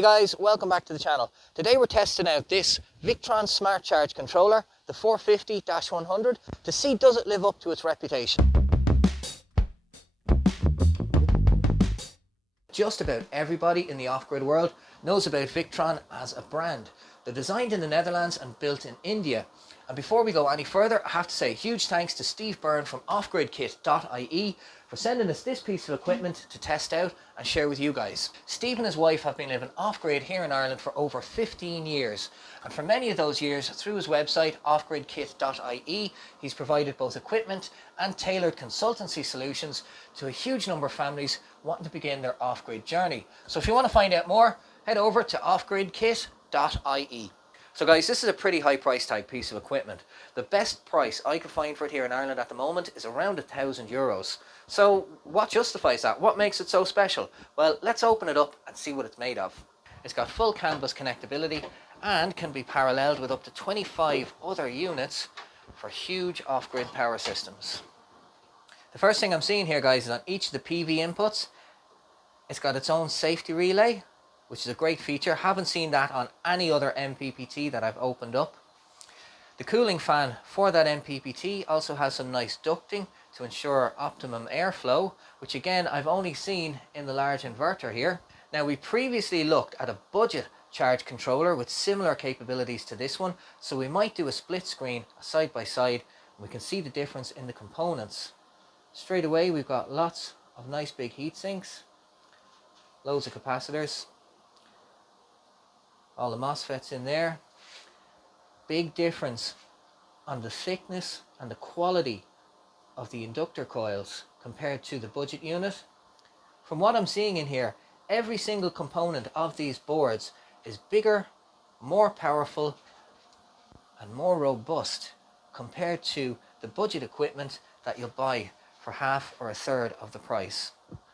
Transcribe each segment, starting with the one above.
Hey guys, welcome back to the channel. Today we're testing out this Victron Smart Charge controller, the 450-100, to see does it live up to its reputation. Just about everybody in the off-grid world knows about Victron as a brand. They're designed in the Netherlands and built in India. And before we go any further, I have to say a huge thanks to Steve Byrne from offgridkit.ie for sending us this piece of equipment to test out and share with you guys. Steve and his wife have been living off-grid here in Ireland for over 15 years. And for many of those years, through his website, offgridkit.ie, he's provided both equipment and tailored consultancy solutions to a huge number of families wanting to begin their off-grid journey. So if you want to find out more, head over to offgridkit.ie. So guys, this is a pretty high price tag piece of equipment. The best price I could find for it here in Ireland at the moment is around €1,000. So what justifies that? What makes it so special? Well, let's open it up and see what it's made of. It's got full canvas connectability and can be paralleled with up to 25 other units for huge off-grid power systems. The first thing I'm seeing here, guys, is on each of the PV inputs, it's got its own safety relay, which is a great feature. Haven't seen that on any other MPPT that I've opened up. The cooling fan for that MPPT also has some nice ducting to ensure optimum airflow, which again I've only seen in the large inverter here. Now, we previously looked at a budget charge controller with similar capabilities to this one, so we might do a split screen side by side and we can see the difference in the components. Straight away we've got lots of nice big heat sinks, loads of capacitors, all the MOSFETs in there. Big difference on the thickness and the quality of the inductor coils compared to the budget unit. From what I'm seeing in here, every single component of these boards is bigger, more powerful and more robust compared to the budget equipment that you'll buy for half or a third of the price.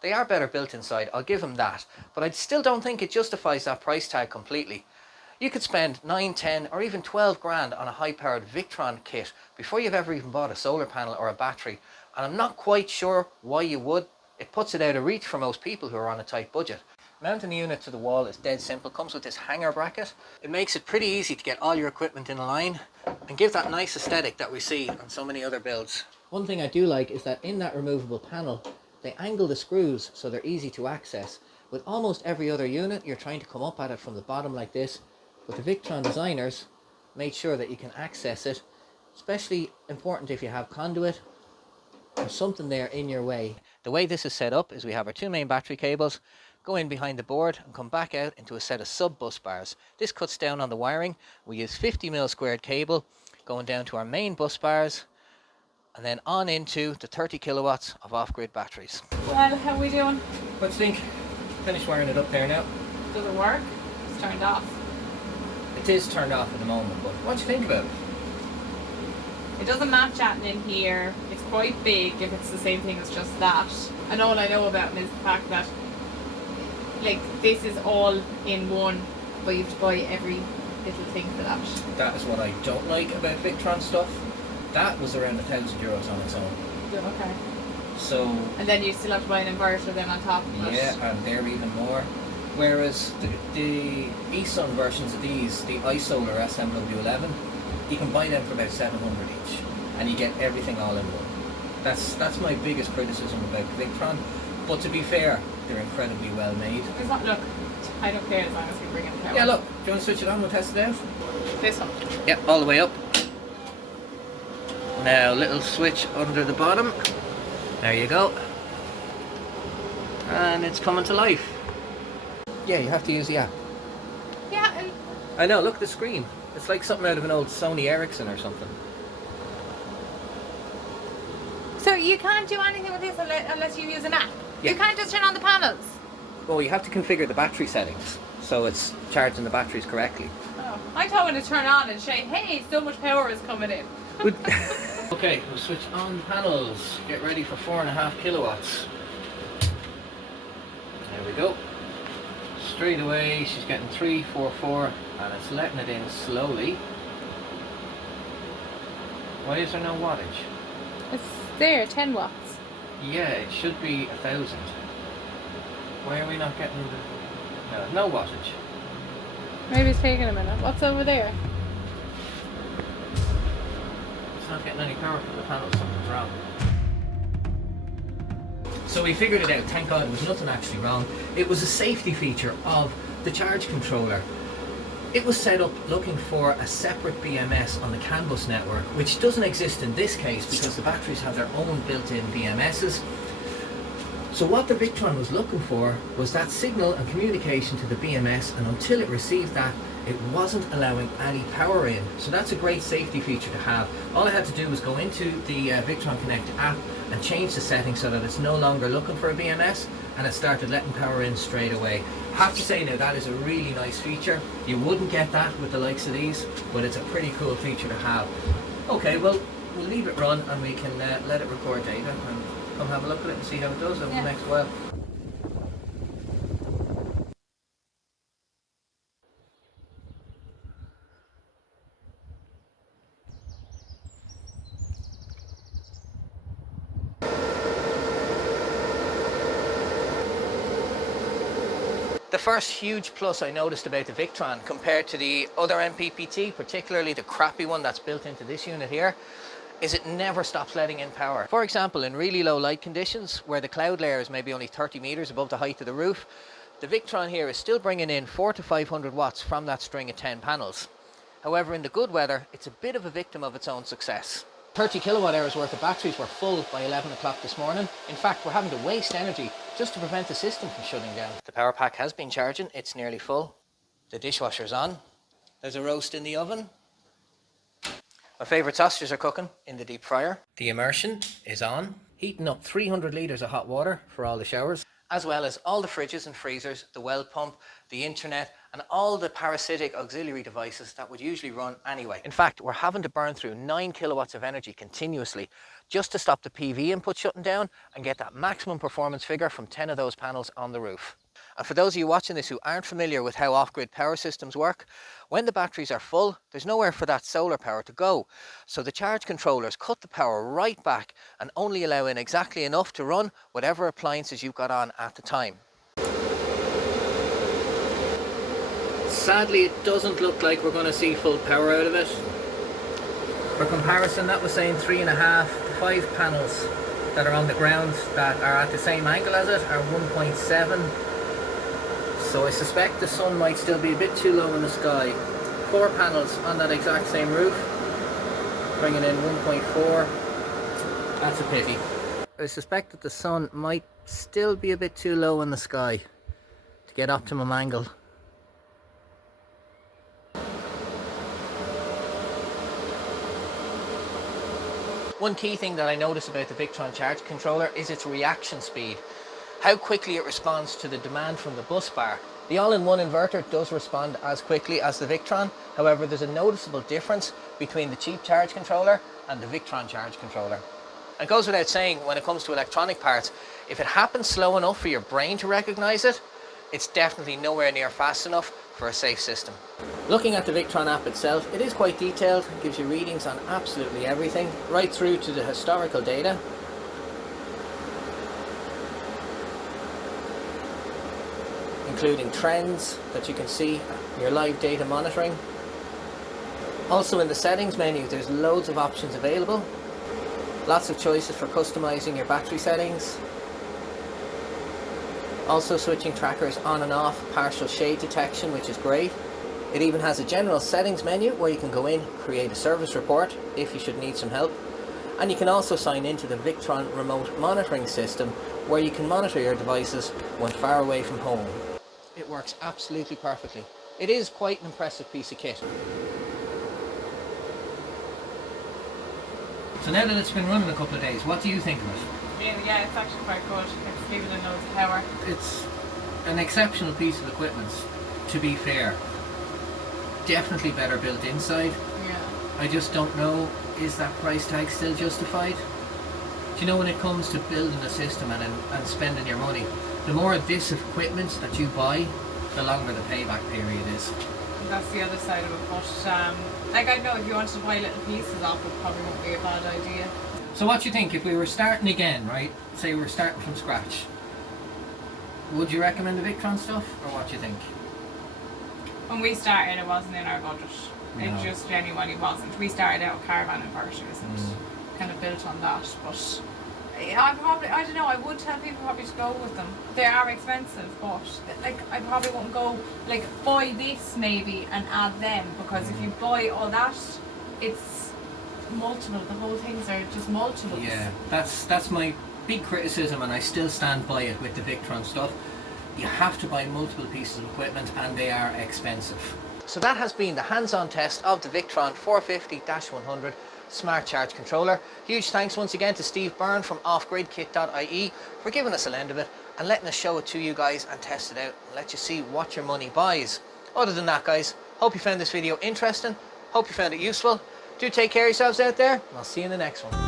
They are better built inside, I'll give them that, but I still don't think it justifies that price tag completely. You could spend 9, 10 or even 12 grand on a high-powered Victron kit before you've ever even bought a solar panel or a battery, and I'm not quite sure why you would. It puts it out of reach for most people who are on a tight budget. Mounting the unit to the wall is dead simple. Comes with this hanger bracket. It makes it pretty easy to get all your equipment in a line and give that nice aesthetic that we see on so many other builds. One thing I do like is that in that removable panel, they angle the screws so they're easy to access. With almost every other unit, you're trying to come up at it from the bottom like this, but the Victron designers made sure that you can access it, especially important if you have conduit or something there in your way. The way this is set up is we have our two main battery cables go in behind the board and come back out into a set of sub bus bars. This cuts down on the wiring. We use 50mm squared cable going down to our main bus bars and then on into the 30 kilowatts of off-grid batteries. Well, how are we doing? What do you think? Finished wiring it up there now. Does it work? It's turned off. It is turned off at the moment, but what do you think about it? It doesn't match chatting in here. It's quite big if it's the same thing as just that. And all I know about it is the fact that like this is all in one, but you have to buy every little thing for that. That is what I don't like about Victron stuff. That was around €1,000 on its own. Okay. So. And then you still have to buy an inverter then on top of it. Yeah, and they're even more. Whereas the eSun versions of these, the iSolar SMW11, you can buy them for about 700 each, and you get everything all in one. That's my biggest criticism about Victron. But to be fair, they're incredibly well made. It's not, look, I don't care as long as you bring in the power. Yeah, look, do you want to switch it on? We'll test it out. This one. Yep, all the way up. Now, little switch under the bottom. There you go. And it's coming to life. Yeah, you have to use the app. Yeah, and I know, look at the screen. It's like something out of an old Sony Ericsson or something. so you can't do anything with this unless you use an app. Yeah. You can't just turn on the panels. Well, you have to configure the battery settings so it's charging the batteries correctly. Oh, I thought when it turned on and say, hey, so much power is coming in. Okay, we'll switch on the panels. Get ready for 4.5 kilowatts. There we go. Straight away, she's getting 344 and it's letting it in slowly. Why is there no wattage? It's there, 10 watts. Yeah, it should be 1,000. Why are we not getting the... No wattage. Maybe it's taking a minute. What's over there? It's not getting any power from the panel, something's wrong. So we figured it out, thank God, there was nothing actually wrong. It was a safety feature of the charge controller. It was set up looking for a separate BMS on the CAN bus network, which doesn't exist in this case because the batteries have their own built-in BMSs. So what the Victron was looking for was that signal and communication to the BMS, and until it received that, it wasn't allowing any power in. So that's a great safety feature to have. All I had to do was go into the Victron Connect app and change the settings so that it's no longer looking for a BMS, and it started letting power in straight away. I have to say now, that is a really nice feature. You wouldn't get that with the likes of these, but it's a pretty cool feature to have. Okay, well, we'll leave it run and we can let it record data and come have a look at it and see how it does over the next while. The first huge plus I noticed about the Victron compared to the other MPPT, particularly the crappy one that's built into this unit here, is it never stops letting in power. For example, in really low light conditions where the cloud layer is maybe only 30 meters above the height of the roof, the Victron here is still bringing in 400 to 500 watts from that string of 10 panels. However, in the good weather, it's a bit of a victim of its own success. 30 kilowatt hours worth of batteries were full by 11 o'clock this morning. In fact, we're having to waste energy just to prevent the system from shutting down. The power pack has been charging, it's nearly full. The dishwasher's on. There's a roast in the oven. My favourite sausages are cooking in the deep fryer. The immersion is on, heating up 300 litres of hot water for all the showers, as well as all the fridges and freezers, the well pump, the internet, and all the parasitic auxiliary devices that would usually run anyway. In fact, we're having to burn through 9 kilowatts of energy continuously just to stop the PV input shutting down and get that maximum performance figure from 10 of those panels on the roof. And for those of you watching this who aren't familiar with how off-grid power systems work, when the batteries are full, there's nowhere for that solar power to go. So the charge controllers cut the power right back and only allow in exactly enough to run whatever appliances you've got on at the time. Sadly, it doesn't look like we're going to see full power out of it. For comparison, that was saying 3.5 to 5 panels that are on the ground that are at the same angle as it are 1.7. So I suspect the sun might still be a bit too low in the sky. 4 panels on that exact same roof, bringing in 1.4. That's a pity. I suspect that the sun might still be a bit too low in the sky to get optimum angle. One key thing that I notice about the Victron charge controller is its reaction speed. How quickly it responds to the demand from the bus bar. The all-in-one inverter does respond as quickly as the Victron, however there's a noticeable difference between the cheap charge controller and the Victron charge controller. It goes without saying, when it comes to electronic parts, if it happens slow enough for your brain to recognise it, it's definitely nowhere near fast enough for a safe system. Looking at the Victron app itself, it is quite detailed. It gives you readings on absolutely everything, right through to the historical data. Including trends that you can see, your live data monitoring. Also in the settings menu, there's loads of options available. Lots of choices for customizing your battery settings. Also switching trackers on and off, partial shade detection, which is great. It even has a general settings menu where you can go in, create a service report if you should need some help. And you can also sign into the Victron remote monitoring system where you can monitor your devices when far away from home. It works absolutely perfectly. It is quite an impressive piece of kit. So now that it's been running a couple of days, what do you think of it? Yeah, it's actually quite good. It's giving it loads of power. It's an exceptional piece of equipment, to be fair. Definitely better built inside. Yeah. I just don't know, is that price tag still justified? Do you know, when it comes to building a system and spending your money, the more of this equipment that you buy, the longer the payback period is. That's the other side of it, but like, I know if you wanted to buy little pieces off it, probably wouldn't be a bad idea. So what do you think, if we were starting again, right, say we were starting from scratch, would you recommend the Victron stuff, or what do you think? When we started, it wasn't in our budget. No. It just genuinely wasn't. We started out with caravan inverters and kind of built on that. But I don't know, I would tell people probably to go with them. They are expensive, but like I probably wouldn't go like buy this maybe and add them, because if you buy all that, it's multiple. The whole things are just multiples. Yeah, that's my big criticism, and I still stand by it with the Victron stuff. You have to buy multiple pieces of equipment and they are expensive. So that has been the hands-on test of the Victron 450-100 Smart Charge Controller. Huge thanks once again to Steve Byrne from offgridkit.ie for giving us a lend of it and letting us show it to you guys and test it out and let you see what your money buys. Other than that, guys, hope you found this video interesting, hope you found it useful. Do take care of yourselves out there, and I'll see you in the next one.